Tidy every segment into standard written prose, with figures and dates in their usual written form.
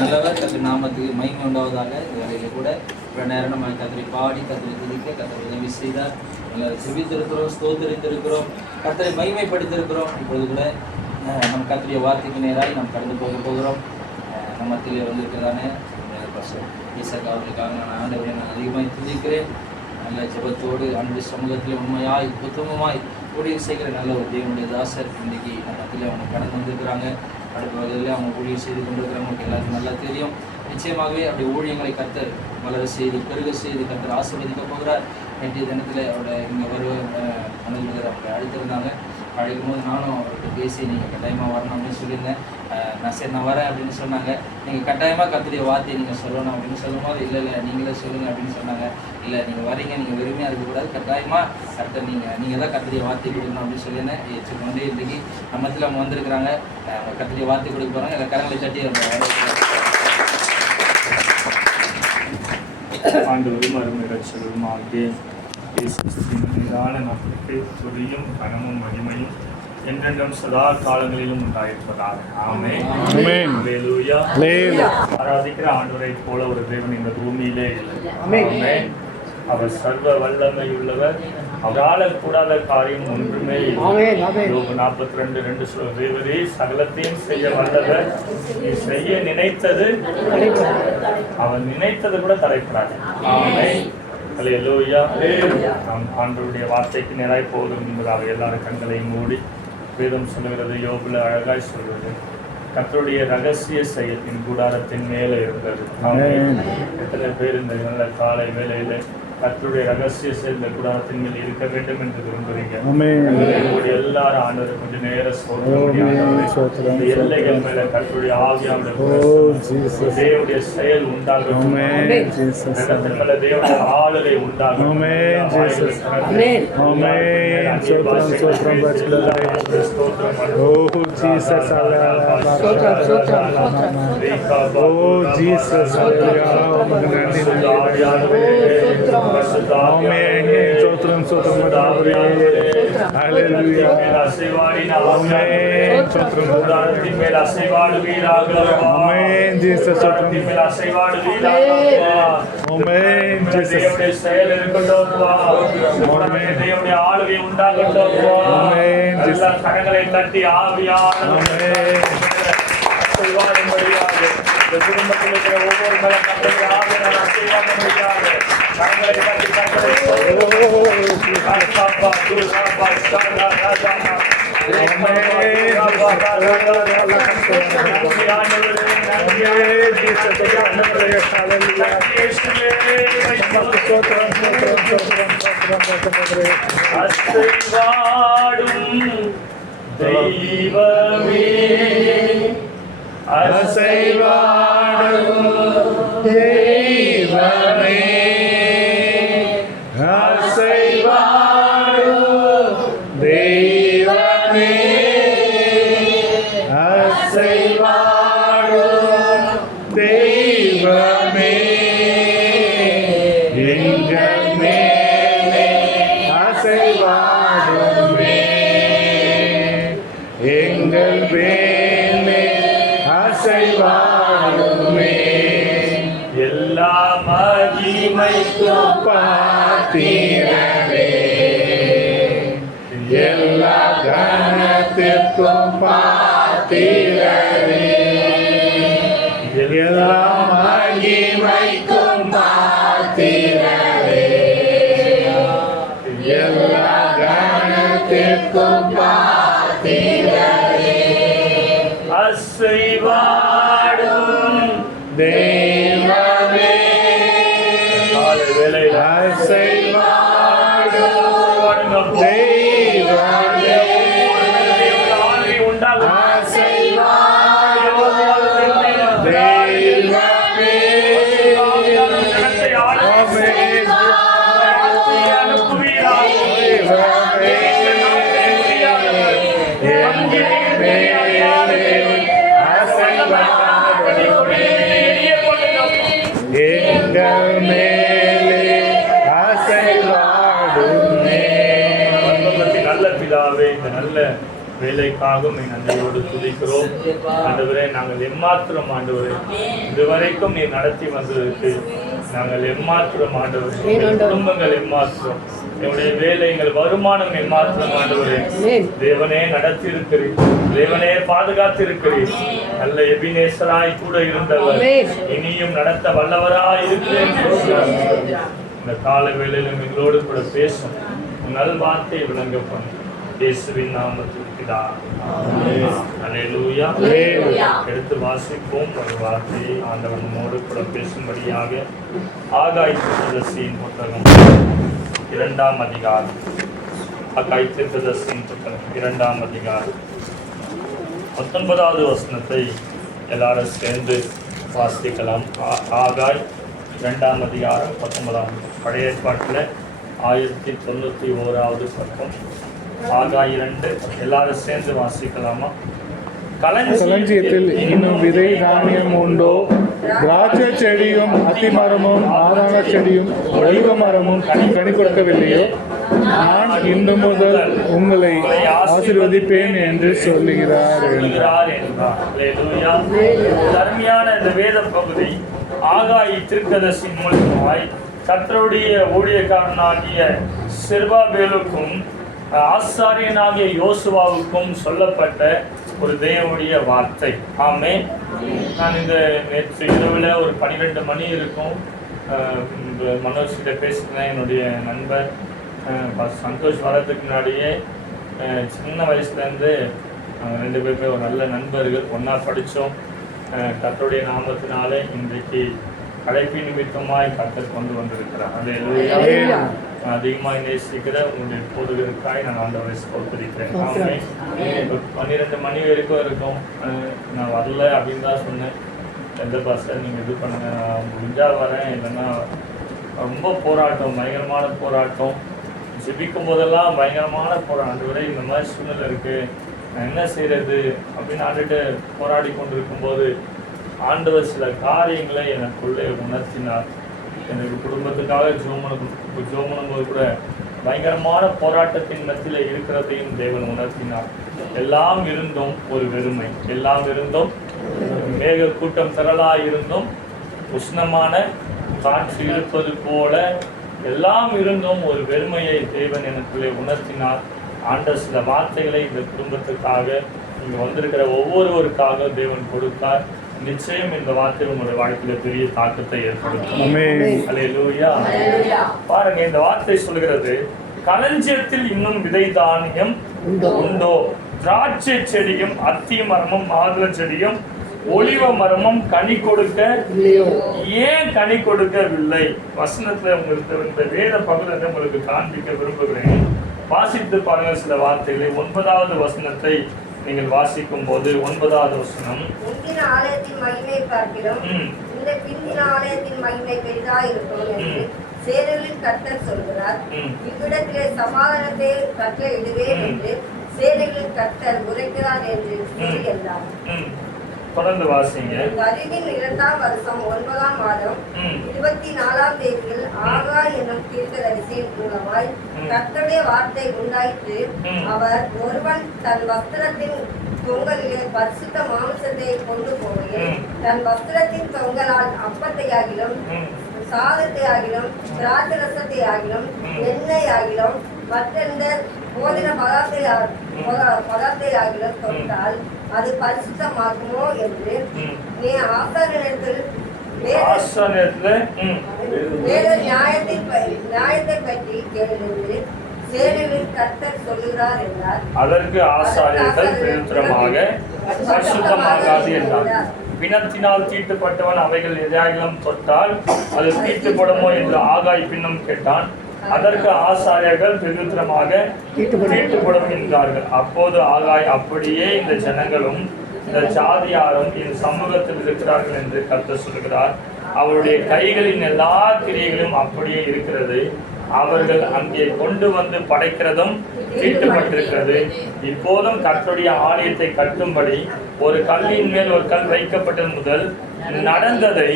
நல்லவர். கர்த்தர் நாமத்துக்கு மகிமை உண்டாவதாக. இந்த வேலையில கூட இவ்வளோ நேரம் நம்ம கர்த்தரை பாடி கர்த்தரை துதிக்க கர்த்தர் உதவி செய்தார். எல்லாரும் செபித்திருக்கிறோம், ஸ்தோத்திரித்திருக்கிறோம், கர்த்தரை மகிமைப்படுத்தியிருக்கிறோம். இப்பொழுது கூட நம்ம கர்த்தருடைய வார்த்தைக்கு நேராக நம்ம கடந்து போகிறோம். நம்ம மத்தியிலே வந்திருக்கிறதானே ஈசக்கா அவர்களுக்காக நான் ஆண்டவரை நான் அதிகமாக துதிக்கிறேன். நல்ல ஜெபத்தோடு அன்பு சமூகத்தில் உண்மையாய் உத்தமமாய் ஊழியர் செய்கிற நல்ல ஒரு தேவனுடைய தாசர் இன்றைக்கி நம்ம மத்தியில் அவங்க கடந்து வந்திருக்கிறாங்க. அடுத்த வகையில் அவங்க ஊழியர் செய்து கொண்டிருக்கிறவங்களுக்கு எல்லாருக்கும் நல்லா தெரியும். நிச்சயமாகவே அப்படி ஊழியங்களை கர்த்தர் வளர செய்து பெருக செய்து கர்த்தர் ஆசீர்வதிக்க போகிறார். நேற்றைய தினத்தில் அவரோட இங்கே அனுபவத்தில் அவங்களை அழைத்திருந்தாங்க. அழைக்கும் போது நானும் அவர்கிட்ட பேசி நீங்கள் கட்டாயமாக வரணும் அப்படின்னு சொல்லியிருந்தேன். நான் வரேன் அப்படின்னு சொன்னாங்க. நீங்கள் கட்டாயமாக கர்த்தருடைய வார்த்தையை நீங்கள் சொல்லணும் அப்படின்னு சொல்லும்போது இல்லை நீங்களே சொல்லுங்கள் அப்படின்னு சொன்னாங்க. இல்லை நீங்கள் வரீங்க, நீங்கள் வெறுமையாக இருக்கக்கூடாது, கட்டாயமாக கர்த்தர் நீங்கள் தான் கர்த்தருடைய வார்த்தை கொடுக்கணும் அப்படின்னு சொல்லியிருந்தேன். ஏற்றுக்கொண்டு இன்றைக்கி நம்மத்தில் அவங்க வந்திருக்கிறாங்க. அவங்க கர்த்தருடைய வார்த்தை கொடுக்க போகிறாங்க. இல்லை கரங்களை சட்டி ஆண்டவரும் அருமை ரட்சகரும் ஆகிய இயேசுவின் மீதான நமக்கு துதியும் கனமும் மகிமையும் என்றென்றும் சதா காலங்களிலும் உண்டாயிருப்பதாக. ஆமென். அல்லேலூயா. ஆராதிக்கிற ஆண்டவரை போல ஒரு தேவன் இந்த பூமியிலே இல்லை. ஆமென். அவர் சர்வ வல்லமை உள்ளவர். அவரால் கூடாத காரியம் ஒன்றுமே இல்லை. 42:2 சொல்லுவது சகலத்தையும் செய்ய வல்லவர். நீ செய்ய நினைத்தது அவன் நினைத்தது கூட தடைப்படாது. ஆமென். அல்லேலூயா. நாம் ஆண்டவருடைய வார்த்தைக்கு நேராய் போதும் என்பதாக எல்லாரும் கண்களையும் மூடி வேதம் சொல்லுகிறது. யோபுல அழகாய் சொல்வது கர்த்தருடைய ரகசிய செயல் என் கூடாரத்தின் மேலே இருந்தது. எத்தனை பேர் இந்த நல்ல காலை வேளையில கர்த்தருடைய ரகசிய செயல் இந்த கூடாரத்தின் மேல் இருக்க வேண்டும் என்று விரும்புகிறீங்க? எல்லாரும் ஆண்டவரை கொஞ்சம் நேர சோதனை எல்லைகள் மேல கர்த்தருடைய ஆவியாவுடைய தேவனுடைய செயல் உண்டாகும். மேல தேவனுடைய ஆளுகை உண்டாகும். சோத்ரம் சோத்ரம் ஹalleluya அசைவாடினா ஆமென். சோத்ரம் கூடாரத்தின் மேல் அசைவாடுவீராக. ஆமென். ஜீசஸ் சோத்ரம் மேல் அசைவாடுவீராக. ஆமென். ஜீசஸ் தேவனுடைய செயல் இருக்கட்டும். ஆமென். தேவனுடைய ஆளுகை உண்டாகட்டும். ஆமென். ஜீசஸ் கரங்களை தட்டி ஆவியான ஆமென் அசைவாடும்படியாக இந்த குடும்பத்தில் இருக்கிற ஒவ்வொரு மேல கர்த்தருடைய ஆவியான அசைவாடும்படியாக கரங்களை தட்டி கர்த்தரை தெய்வமே அசைவாடும் தெய்வமே அசைவாடும் தெய்வமே அசைவாடும் தெய்வமே எங்கள் மேலே அசைவாடுமே எங்கள் மேலே அசைவாடுமே எல்லா மகிமைக்கும் பாத்திரரே எல்லா கனத்திற்கும் பாத்திரரே எல்லா மகிமைக்கும் பாத்திரரே எல்லா கனத்திற்கும் பாத்திரரே அசைவாடும் தெய்வமே அசைவாடும் தெய்வமே எங்கள் மேலே வேலைக்காகவும் நன்றியோடு துதிக்கிறோம். ஆண்டவரே, நாங்கள் எம்மாத்திரம் ஆண்டவரே, இதுவரைக்கும் நீ நடத்தி வந்ததற்கு நாங்கள் எம்மாத்திரம் ஆண்டவரே, குடும்பங்கள் எம்மாத்திரம், என்னுடைய வேலை, எங்கள் வருமானம் எம்மாத்திரம் ஆண்டவரே, தேவனே நடத்தியிருக்கிறீர், தேவனே பாதுகாத்திருக்கிறீர். நல்ல எபினேசராய் கூட இருந்தவர் இனியும் நடத்த வல்லவராய் இருக்கிறேன். இந்த கால வேளையிலும் எங்களோடு கூட பேசும் நல் வார்த்தை விளங்க பண்ணு. இயேசுவின் நாமத்தில் பிதாவே. அல்லேலூயா. எடுத்து வாசிப்போம் ஒரு வார்த்தையை. ஆண்டவர் நம்மோடு கூட பேசும்படியாக ஆகாய் தீர்க்கதரிசியின் புத்தகம் 2ஆம் அதிகாரம். ஆகாய் தீர்க்கதரிசியின் புத்தகம் 2ஆம் அதிகாரம் 19வது வசனத்தை எல்லாரும் சேர்ந்து வாசிக்கலாம். ஆகாய் 2ஆம் அதிகாரம் 19ஆம். பழைய ஏற்பாட்டில் 1091வது பக்கம். ஆகாய் 2 எல்லாரும் சேர்ந்து வாசிக்கலாமா? களஞ்சியத்தில் இன்னும் விதை தானியம் உண்டோ? திராட்சை செடியும் அத்திமரமும் ஆதான செடியும் ஒலிவ மரமும் கனி கொடுக்கவில்லையோ? நான் இன்று முதல் உங்களை ஆசீர்வதிப்பேன் என்று சொல்லுகிறார் என்றார். தர்மியான இந்த வேத பகுதி ஆகாய் தீர்க்கதரிசியின் மூலமாய் கர்த்தருடைய ஊழியக்காரனாகிய செருபாபேலுக்கும் ஆசாரியனாகிய யோசுவாவுக்கும் சொல்லப்பட்ட ஒரு தேவனுடைய வார்த்தை. ஆமே. நான் இந்த நேற்று இரவில் ஒரு 12 மணி இருக்கும் மனோஜ் கிட்ட பேசுகிறேன். என்னுடைய நண்பர் சந்தோஷ் வர்றதுக்கு முன்னாடியே சின்ன வயசுலேருந்து 2 பேருமே ஒரு நல்ல நண்பர்கள், ஒன்றா படித்தோம். கர்த்தருடைய நாமத்தினாலே இன்றைக்கு அழைப்பு நிமித்தமாய் கர்த்தர் கொண்டு வந்திருக்கிறார். அல்லேலூயா. அதிகமாக நேசிக்கிற உங்களுடைய போதுகளுக்காய் நான் ஆண்டவரை ஸ்தோத்திரிக்கிறேன். ஆமே. 12 மணி வரைக்கும் இருக்கும். நான் வரல அப்படின்னு தான் சொன்னேன். எந்த பாஸ்டர் நீங்கள் இது பண்ணுங்க, முடிஞ்சால் வரேன், இல்லைன்னா ரொம்ப போராட்டம், பயங்கரமான போராட்டம். ஜெபிக்கும் போதெல்லாம் பயங்கரமான போராட்டம். விட இந்த மாதிரி சூழ்நிலை இருக்குது, நான் என்ன செய்கிறது அப்படின்னு ஆண்டுட்டு போராடி கொண்டிருக்கும்போது ஆண்டவர் சில காரியங்களை எனக்குள்ளே உணர்த்தினார். எனக்கு குடும்பத்துக்காக ஜோமனும்போது கூட பயங்கரமான போராட்டத்தின் மத்தியில் இருக்கிறதையும் தேவன் உணர்த்தினார். எல்லாம் இருந்தும் ஒரு வெறுமை, எல்லாம் இருந்தும் மேக கூட்டம் திரளாக இருந்தும் உஷ்ணமான காற்று இருப்பது போல எல்லாம் இருந்தும் ஒரு வெறுமையை தேவன் எனக்குள்ளே உணர்த்தினார். ஆண்டவர் சில வார்த்தைகளை இந்த குடும்பத்துக்காக, இங்கே வந்திருக்கிற ஒவ்வொருவருக்காக தேவன் கொடுத்தார். நிச்சயம் இந்த வார்த்தை உங்களுடைய வாழ்க்கையில பெரிய தாக்கத்தை ஏற்படுத்தும். அல்லேலூயா. பாருங்க, இந்த வார்த்தை சொல்கிறது, களஞ்சியத்தில் இன்னும் விதை தானியம் உண்டோ? திராட்சை செடியும் அத்தி மரமும் ஆதல செடியும் ஒலிவ மரமும் கனி கொடுக்க ஏன் கனி கொடுக்கவில்லை? வசனத்துல உங்களுக்கு இந்த வேத பகுதியை உங்களுக்கு காண்பிக்க விரும்புகிறேன். வாசித்து பாருங்க சில வார்த்தைகளை. 9வது வசனத்தை நீங்கள் வாசிக்கும் போது 9வது வசனம், முந்தின ஆலயத்தின் மகிமை பார்க்கிறோம், இந்த பிந்தின ஆலயத்தின் மகிமை பெரிதா இருக்கும் என்று சேனைகளின் கர்த்தர் சொல்கிறார். இவ்விடத்திலே சமாதானத்தை கட்டளையிடுவேன் என்று சேனைகளின் கர்த்தர் உரைக்கிறார் என்று கூறியிருந்தார். தொடர்ந்து வாசிங்க. வருகின் 2ஆம் வருஷம் 9ஆம் மாதம் 24ஆம் தேதியில் ஆகாய் என்னும் தீர்க்கதரிசியின் மூலமாய் கர்த்தருடைய வார்த்தை உண்டாயிற்று. அவர், ஒருவன் தன் வஸ்திரத்தின் தொங்கலிலே பரிசுத்த மாംസத்தை கொண்டு போகையில் தன் வஸ்திரத்தின் தொங்கலால் அப்பத்தையாகிலும் சாதத்தையாகிலும் திராட்சரசத்தையாகிலும் எண்ணெயாகிலும் மற்றெந்த போதின பதார்த்தையாகிலும் தொட்டால் அது பரிசுத்தமாகுமோ என்று நீ ஆசாரியத்தில் நியாயத்தை பற்றி கேள்வி சேனைகளின் கர்த்தர் சொல்லுகிறார் என்றார். அதற்கு ஆசாரியர்கள் பிரயுத்தரமாக பரிசுத்தமாகாது என்றார். பிணத்தினால் தீட்டுப்பட்டவன் அவைகள் எதையாகிலும் தொட்டால் அது தீட்டுப்படுமோ என்று ஆகாய் பின்னும் கேட்டான். அதற்கு ஆசாரியர்கள் பிரயுத்தரமாக தீட்டுப்படும் என்றார்கள். அப்போது ஆகாய், அப்படியே இந்த ஜனங்களும் இந்த ஜாதியாரும் என் சமூகத்தில் இருக்கிறார்கள் என்று கர்த்தர் சொல்கிறார். அவருடைய கைகளின் எல்லா கிரியைகளும் அப்படியே இருக்கிறது. அவர்கள் அங்கே கொண்டு வந்து படைக்கிறதும் தீட்டுப்பட்டிருக்கிறது. இப்போதும் கர்த்தருடைய ஆலயத்தை கட்டும்படி ஒரு கல்லின் மேல் ஒரு கல் வைக்கப்பட்டது முதல் நடந்ததை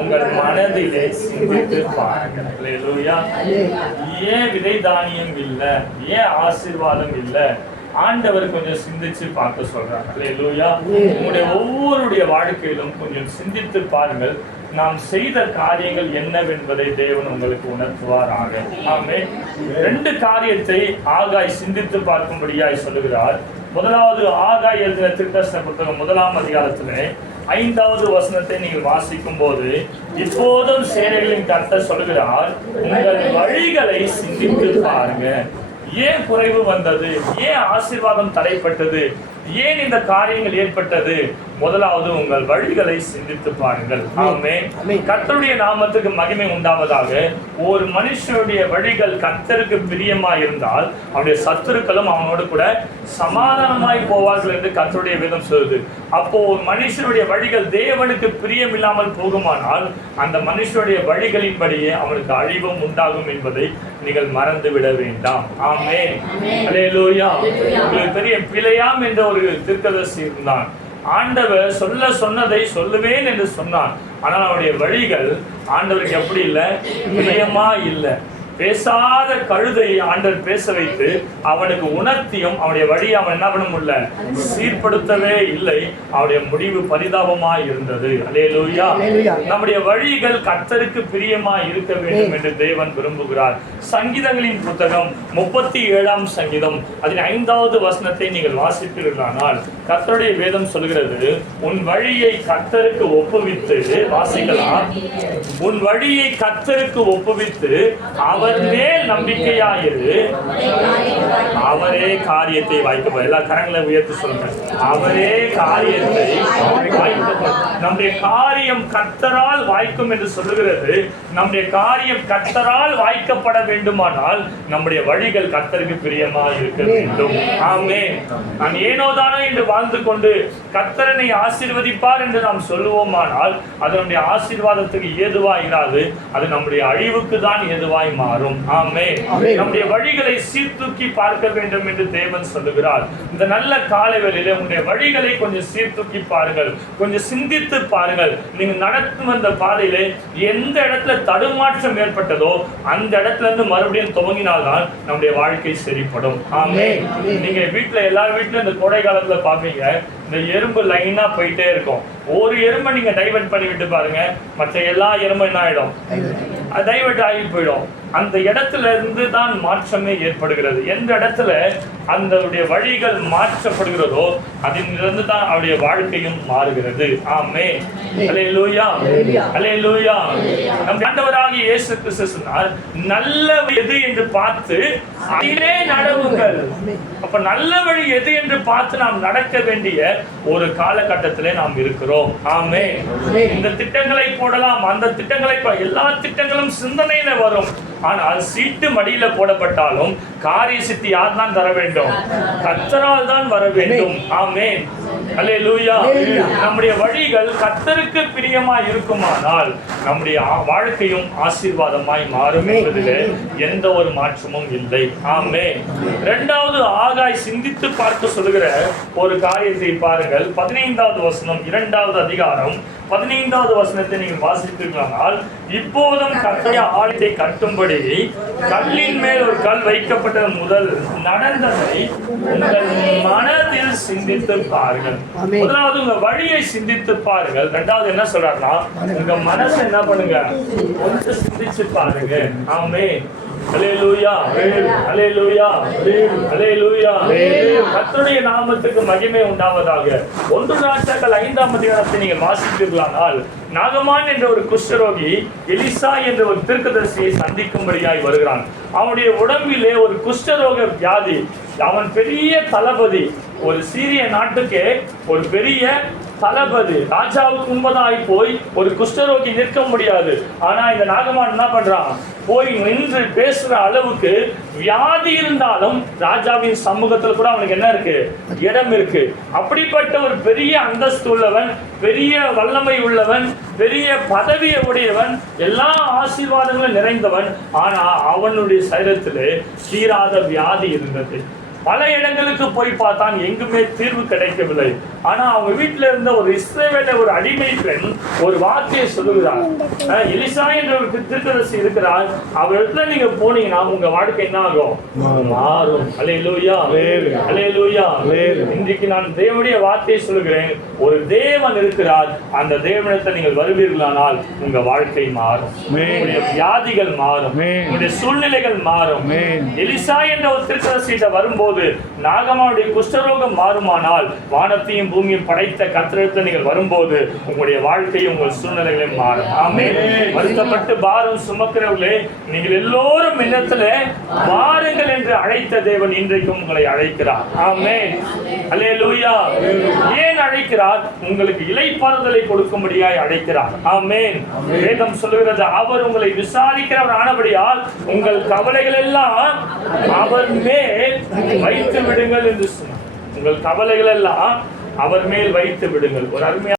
உங்கள் மனதிலே சிந்தித்து பாருங்கள். ஏன் விதை தானியம் இல்லை? ஏன் ஆசீர்வாதம் இல்லை? ஆண்டவர் கொஞ்சம் சிந்திச்சு பார்க்க சொல்றாங்க. அல்லேலூயா. உங்களுடைய ஒவ்வொருடைய வாழ்க்கையிலும் கொஞ்சம் சிந்தித்து பாருங்கள். நாம் செய்த காரியங்கள் என்னவென்பதை தேவன் உங்களுக்கு உணர்த்துவாராக. ஆமென். 2 காரியத்தை ஆகாய் சிந்தித்து பார்க்கும்படியாய் சொல்லுகிறார். முதலாவது, ஆகாய் எழுதின தீர்க்கதரிசன புத்தகம் 1ஆம் அதிகாரத்திலே 5வது வசனத்தை நீங்கள் வாசிக்கும் போது, இப்போதும் சேனைகளின் கர்த்தர் சொல்லுகிறார், உங்கள் வழிகளை சிந்தித்து பாருங்க. ஏன் குறைவு வந்தது? ஏன் ஆசீர்வாதம் தடைப்பட்டது? ஏன் இந்த காரியங்கள் ஏற்பட்டது? முதலாவது, உங்கள் வழிகளை சிந்தித்து பாருங்கள். ஆமென். கர்த்தருடைய நாமத்துக்கு மகிமை உண்டாவதாக. ஒரு மனுஷனுடைய வழிகள் கர்த்தருக்கு பிரியமா இருந்தால் அவனுடைய சத்துருக்களும் அவனோடு கூட சமாதானமாய் போவார்கள் என்று கர்த்தருடைய வேதம் சொல்லுது. அப்போ ஒரு மனுஷனுடைய வழிகள் தேவனுக்கு பிரியம் இல்லாமல் போகுமானால் அந்த மனுஷனுடைய வழிகளின்படியே அவனுக்கு அழிவும் உண்டாகும் என்பதை நீங்கள் மறந்து விட வேண்டாம். ஆமென். அல்லேலூயா. உங்களுக்கு பெரிய பிழையாம் என்ற ஒரு தீர்க்கதரிசி இருந்தான். ஆண்டவர் சொன்னதை சொல்லுவேன் என்று சொன்னான். ஆனால் அவனுடைய வழிகள் ஆண்டவருக்கு எப்படி இல்லை? பிரியமா இல்லை. பேசாத கழுதை ஆண்டவர் பேச வைத்து அவனுக்கு உணர்த்தியும் அவனுடைய வழியை அவன் என்ன பண்ண முடியல? சீர்படுத்தவே இல்லை. அவனுடைய முடிவு பரிதாபமாய் இருந்தது. அல்லேலூயா. நம்முடைய வழிகள் கர்த்தருக்கு பிரியமாய் இருக்க வேண்டும் என்று தேவன் விரும்புகிறார். சங்கீதங்களின் புத்தகம் 37ஆம் சங்கீதம் அதில் 5வது வசனத்தை நீங்கள் வாசிப்பீர்களானால் கர்த்தருடைய வேதம் சொல்கிறது, உன் வழியை கர்த்தருக்கு ஒப்புவித்து, வாசிக்கலாம், உன் வழியை கர்த்தருக்கு ஒப்புவித்து அவர் மேல் நம்பிக்கையாயிரு, அவரே காரியத்தை வாய்க்க. எல்லா கரங்களை உயர்த்தி சொல்லுங்க. அவரே காரியத்தை வாய்க்க. நம்முடைய காரியம் கர்த்தரால் வாய்க்கும் என்று சொல்லுகிறது. நம்முடைய காரியம் கர்த்தரால் வாய்க்கப்பட வேண்டுமானால் நம்முடைய வழிகள் கர்த்தருக்கு பிரியமா இருக்க வேண்டும். ஆமென். நான் ஏனோதானோ என்று வாழ்ந்து கொண்டு கர்த்தரனை ஆசீர்வதிப்பார் என்று நாம் சொல்லுவோமானால் அது நம்முடைய ஆசீர்வாதத்துக்கு ஏதுவாயிராது. அது நம்முடைய அழிவுக்கு தான் ஏதுவாய் மாறும். ஆமென். நம்முடைய வழிகளை சீர்தூக்கி பார்க்க வேண்டும் என்று தேவன் சொல்லுகிறார். இந்த நல்ல காலை வேளையிலே உங்களுடைய வழிகளை கொஞ்சம் சீர்தூக்கி பாருங்கள், கொஞ்சம் சிந்தித்து பாருங்கள். நீங்க நடக்கும் அந்த பாதையிலே எந்த இடத்துல தடுமாற்றம் ஏற்பட்டதோ அந்த இடத்துல இருந்து மறுபடியும் துவங்கினால்தான் நம்முடைய வாழ்க்கை சரிப்படும். ஆமென். நீங்க வீட்டுல எல்லா வீட்டுல இந்த கோடை காலத்துல பாப்பீங்க, இந்த எறும்பு லைனா போயிட்டே இருக்கும். ஒரு எறும்பை நீங்க டைவர்ட் பண்ணி விட்டு பாருங்க, மற்ற எல்லா எறும்பும் என்ன ஆயிடும்? டைவர்ட் ஆகி போயிடும். அந்த இடத்துல இருந்து தான் மாற்றமே ஏற்படுகிறது. எந்த இடத்துல அந்த வழிகள் மாற்றப்படுகிறதோ அதிலிருந்து தான் அவருடைய வாழ்க்கையும் மாறுகிறது. ஆமென். அல்லேலூயா. அல்லேலூயா. நம் ஆண்டவராகிய இயேசு கிறிஸ்து சொன்னார், நல்ல எது என்று பார்த்து அதிலே நடவுங்கள். அப்ப நல்ல வழி எது என்று பார்த்து நாம் நடக்க வேண்டிய ஒரு காலகட்டத்திலே நாம் இருக்கிறோம். ஆமென். இந்த திட்டங்களை போடலாம், அந்த திட்டங்களை, எல்லா திட்டங்களும் சிந்தனையில வரும். ஆனால் சீட்டு மடியில போடப்பட்டாலும் காரிய சித்தி யார் தான் தர வேண்டும்? கர்த்தரால் தான் வர வேண்டும். ஆமென். அல்லேலூயா. நம்முடைய வழிகள் கர்த்தருக்கு பிரியமாய் இருக்குமானால் நம்முடைய வாழ்க்கையும் ஆசீர்வாதமாய் மாறும் என்பதிலே எந்த ஒரு மாற்றமும் இல்லை. ஆமென். 2வது, ஆகாய் சிந்தித்து பார்க்க சொல்லுகிற ஒரு காரியத்தை பாருங்கள். 15வது வசனம் 2வது அதிகாரம் 15வது வசனத்தை நீங்கள் வாசித்தீர்களானால், இப்போதும் கர்த்தருடைய ஆலயத்தை கட்டும்படி கல்லின் மேல் ஒரு கல் வைக்கப்பட்டது முதல் நடந்ததை உங்கள் மனதில் சிந்தித்து பாருங்கள். முதலாவது உங்க வழியை சிந்தித்து பாருங்கள். 2வது என்ன சொல்றாருன்னா, உங்க மனசை என்ன பண்ணுங்க? கொஞ்சம் சிந்திச்சு பாருங்க. ஆமென். அல்லேலூயா. அல்லேலூயா. அல்லேலூயா. கர்த்தருடைய நாமத்துக்கு மகிமை உண்டாவதாக. 1 நாட்கள் 5ஆம் அதிகாரத்தை நீங்கள் வாசிப்பீர்களானால், நாகமான் என்ற ஒரு குஷ்டரோகி எலிசா என்ற ஒரு தீர்க்கதரிசியை சந்திக்கும்படியாய் வருகிறான். அவனுடைய உடம்பிலே ஒரு குஷ்டரோக வியாதி. அவன் பெரிய தளபதி. ஒரு சீரிய நாட்டுக்கே ஒரு பெரிய தளபதி. ராஜாவுக்கு முன்பதாய் போய் ஒரு குஷ்டரோகி நிற்க முடியாது. ஆனா இந்த நாகமான் என்ன பண்றான்? போய் நின்று பேசுற அளவுக்கு வியாதி இருந்தாலும் ராஜாவின் சமூகத்துல கூட அவனுக்கு என்ன இருக்கு? இடம் இருக்கு. அப்படிப்பட்ட ஒரு பெரிய அந்தஸ்து உள்ளவன், பெரிய வல்லமை உள்ளவன், பெரிய பதவியை உடையவன், எல்லா ஆசீர்வாதங்களும் நிறைந்தவன். ஆனா அவனுடைய சரீரத்திலே தீராத வியாதி இருந்தது. பல இடங்களுக்கு போய் பார்த்தான், எங்குமே தீர்வு கிடைக்கவில்லை. ஆனா அவங்க வீட்டுல இருந்த ஒரு இஸ்ரவேல ஒரு அடிமை பெண் ஒரு வார்த்தையை சொல்லுகிறார். எலிசா என்ற ஒரு தீர்க்கதரிசி இருக்கிறார், அவரிடத்துல நீங்க போனீங்கன்னா உங்க வாழ்க்கை என்ன ஆகும்? மாறும். அல்லேலூயா, அல்லேலூயா. இன்றைக்கு நான் தேவனுடைய வார்த்தையை சொல்லுகிறேன். ஒரு தேவன் இருக்கிறார், அந்த தேவனத்தை நீங்கள் வருவீர்களானால் உங்க வாழ்க்கை மாறும், உங்களுடைய வியாதிகள் மாறும், உங்களுடைய சூழ்நிலைகள் மாறும். எலிசா என்ற ஒரு தீர்க்கதரிசியிட்ட வரும்போது நாகமானுடைய குஷ்டரோகம் மாறுமானால் வானத்தையும் பூமியும் படைத்த கர்த்தரிடத்தில் நீங்கள் வரும்போது உங்களுடைய வாழ்க்கையும் உங்கள் சூழ்நிலைகளும் மாறும். ஆமென். வருத்தப்பட்டு பாரம் சுமக்கிறவர்களே, நீங்கள் எல்லோரும் என்னத்துல வாருங்கள் என்று அழைத்த தேவன் இன்றைக்கும் உங்களை அழைக்கிறார். ஆமென். அல்லேலூயா. ஏன் அழைக்கிறார்? உங்களுக்கு இளைப்பாறுதலை கொடுக்கும்படியாய் அழைக்கிறார். ஆமென். வேதம் சொல்லுகிறது, அவர் உங்களை விசாரிக்கிறவர் ஆனபடியால் உங்கள் கவலைகள் எல்லாம் அவர் மேல் வைத்து விடுங்கள் என்று சொன்னார். உங்கள் கவலைகள் எல்லாம் அவர் மேல் வைத்து விடுங்கள். ஒரு அருமையான